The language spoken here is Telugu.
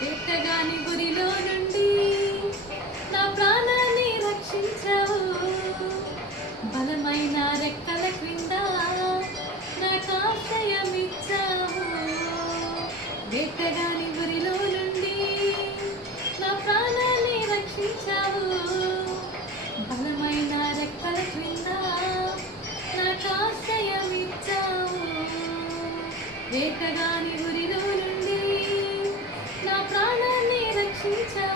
వేటగాని గురిలో నుండి నా ప్రాణాన్ని రక్షించావు. బలమైన రెక్కల క్రింద నాకు ఆశ్రయమిచ్చావు. వేటగాని గురిలో నుండి నా ప్రాణాన్ని రక్షించావు. బలమైన రెక్కల క్రింద నాకు ఆశ్రయమిచ్చావు. వేటగాని గురిలో నుండి నా ప్రాణాన్ని రక్షించావు.